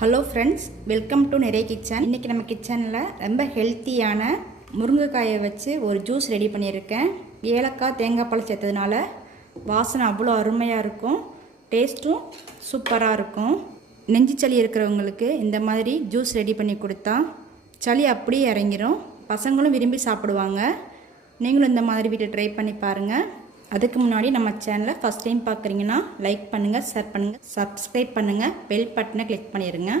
Hello friends, welcome to நிறைய kitchen. இன்றைக்கி நம்ம கிச்சனில் ரொம்ப ஹெல்த்தியான முருங்கைக்காயை வச்சு ஒரு ஜூஸ் ரெடி பண்ணியிருக்கேன். ஏலக்காய் தேங்காய் பால் சேர்த்ததுனால வாசனை அவ்வளோ அருமையாக இருக்கும், டேஸ்ட்டும் சூப்பராக இருக்கும். நெஞ்சு சளி இருக்கிறவங்களுக்கு இந்த மாதிரி ஜூஸ் ரெடி பண்ணி கொடுத்தா சளி அப்படியே இறங்கிரும். பசங்களும் விரும்பி சாப்பிடுவாங்க. நீங்களும் இந்த மாதிரி வீட்டை ட்ரை பண்ணி பாருங்கள். அதுக்கு முன்னாடி நம்ம சேனலை ஃபஸ்ட் டைம் பார்க்குறீங்கன்னா லைக் பண்ணுங்கள், ஷேர் பண்ணுங்கள், சப்ஸ்கிரைப் பண்ணுங்கள், பெல் பட்டனை கிளிக் பண்ணிடுங்க.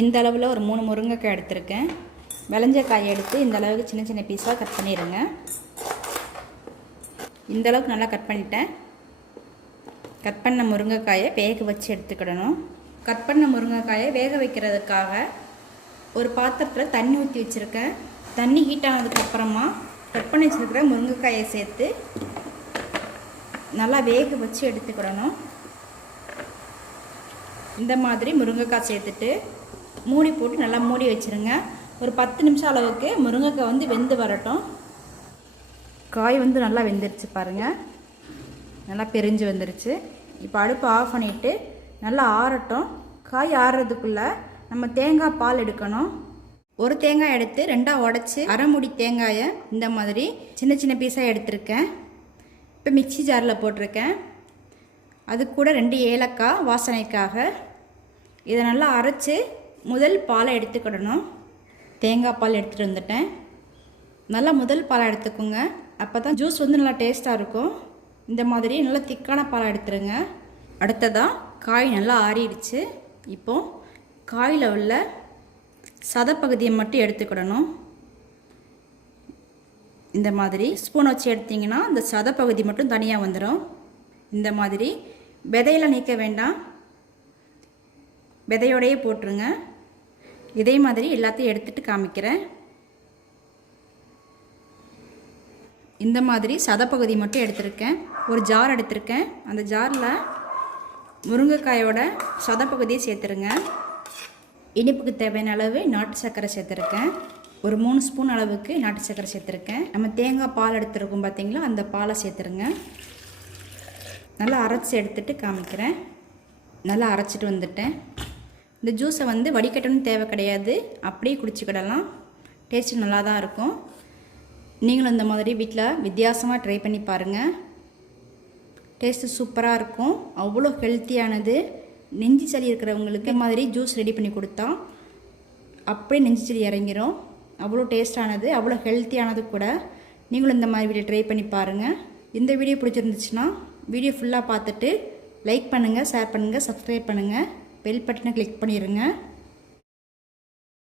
இந்த அளவில் ஒரு 3 முருங்கைக்காய் எடுத்திருக்கேன். விளைஞ்ச காயை எடுத்து இந்த அளவுக்கு சின்ன சின்ன பீஸாக கட் பண்ணிடுங்க. இந்த அளவுக்கு நல்லா கட் பண்ணிட்டேன். கட் பண்ண முருங்கைக்காயை வேக வச்சு எடுத்துக்கிடணும். கட் பண்ண முருங்கைக்காயை வேக வைக்கிறதுக்காக ஒரு பாத்திரத்தில் தண்ணி ஊற்றி வச்சுருக்கேன். தண்ணி ஹீட் ஆனதுக்கப்புறமா கட் பண்ணி வச்சுருக்கிற முருங்கைக்காயை சேர்த்து நல்லா வேக வச்சு எடுத்துக்கிடணும். இந்த மாதிரி முருங்கைக்காய் சேர்த்துட்டு மூடி போட்டு நல்லா மூடி வச்சுருங்க. ஒரு 10 நிமிஷம் அளவுக்கு முருங்கைக்காய் வெந்து வரட்டும். காய் நல்லா வெந்துருச்சு பாருங்கள், நல்லா பிரிஞ்சு வந்துருச்சு. இப்போ அடுப்பு ஆஃப் பண்ணிவிட்டு நல்லா ஆறட்டும். காய் ஆறுறதுக்குள்ளே நம்ம தேங்காய் பால் எடுக்கணும். ஒரு தேங்காய் எடுத்து 2ஆக உடச்சி அரை மூடி தேங்காயை இந்த மாதிரி சின்ன சின்ன பீஸாக எடுத்திருக்கேன். இப்போ மிக்சி ஜாரில் போட்டிருக்கேன். அது கூட 2 ஏலக்காய் வாசனைக்காக. இதை நல்லா அரைச்சி முதல் பாலை எடுத்துக்கிடணும். தேங்காய் பால் எடுத்துகிட்டு வந்துட்டேன். நல்லா முதல் பாலை எடுத்துக்கோங்க, அப்போ தான் ஜூஸ் நல்லா டேஸ்ட்டாக இருக்கும். இந்த மாதிரி நல்லா திக்கான பாலை எடுத்துருங்க. அடுத்ததாக காய் நல்லா ஆறிடுச்சு. இப்போது காயில் உள்ள சதப்பகுதியை மட்டும் எடுத்துக்கிடணும். இந்த மாதிரி ஸ்பூன் வச்சு எடுத்திங்கன்னா இந்த சதப்பகுதி மட்டும் தனியாக வந்துடும். இந்த மாதிரி விதையெல்லாம் நீக்க வேண்டாம், விதையோடையே போட்டுருங்க. இதே மாதிரி எல்லாத்தையும் எடுத்துகிட்டு காமிக்கிறேன். இந்த மாதிரி சதப்பகுதி மட்டும் எடுத்திருக்கேன். ஒரு ஜார் எடுத்திருக்கேன். அந்த ஜாரில் முருங்கைக்காயோட சதப்பகுதியை சேர்த்துருங்க. இனிப்புக்கு தேவையான அளவு நாட்டு சர்க்கரை சேர்த்துருக்கேன். ஒரு 3 ஸ்பூன் அளவுக்கு நாட்டு சர்க்கரை சேர்த்துருக்கேன். நம்ம தேங்காய் பால் எடுத்துருக்கோம் பார்த்தீங்களா, அந்த பாலை சேர்த்துருங்க. நல்லா அரைச்சி எடுத்துகிட்டு காமிக்கிறேன். நல்லா அரைச்சிட்டு வந்துட்டேன். இந்த ஜூஸை வடிகட்டணும்னு தேவை கிடையாது, அப்படியே குடிச்சிக்கிடலாம். டேஸ்ட்டு நல்லா தான் இருக்கும். நீங்களும் இந்த மாதிரி வீட்டில் வித்தியாசமாக ட்ரை பண்ணி பாருங்கள். டேஸ்ட்டு சூப்பராக இருக்கும், அவ்வளோ ஹெல்த்தியானது. நெஞ்சு சளி இருக்கிறவங்களுக்கு இந்த மாதிரி ஜூஸ் ரெடி பண்ணி கொடுத்தா அப்படியே நெஞ்சு சளி இறங்கிரும். அவ்வளோ டேஸ்டானது, அவ்வளோ ஹெல்த்தியானது கூட. நீங்களும் இந்த மாதிரி வீடியோ ட்ரை பண்ணி பாருங்கள். இந்த வீடியோ பிடிச்சிருந்துச்சுன்னா வீடியோ ஃபுல்லாக பார்த்துட்டு லைக் பண்ணுங்கள், ஷேர் பண்ணுங்கள், சப்ஸ்கிரைப் பண்ணுங்கள், பெல் பட்டனை கிளிக் பண்ணிடுங்க.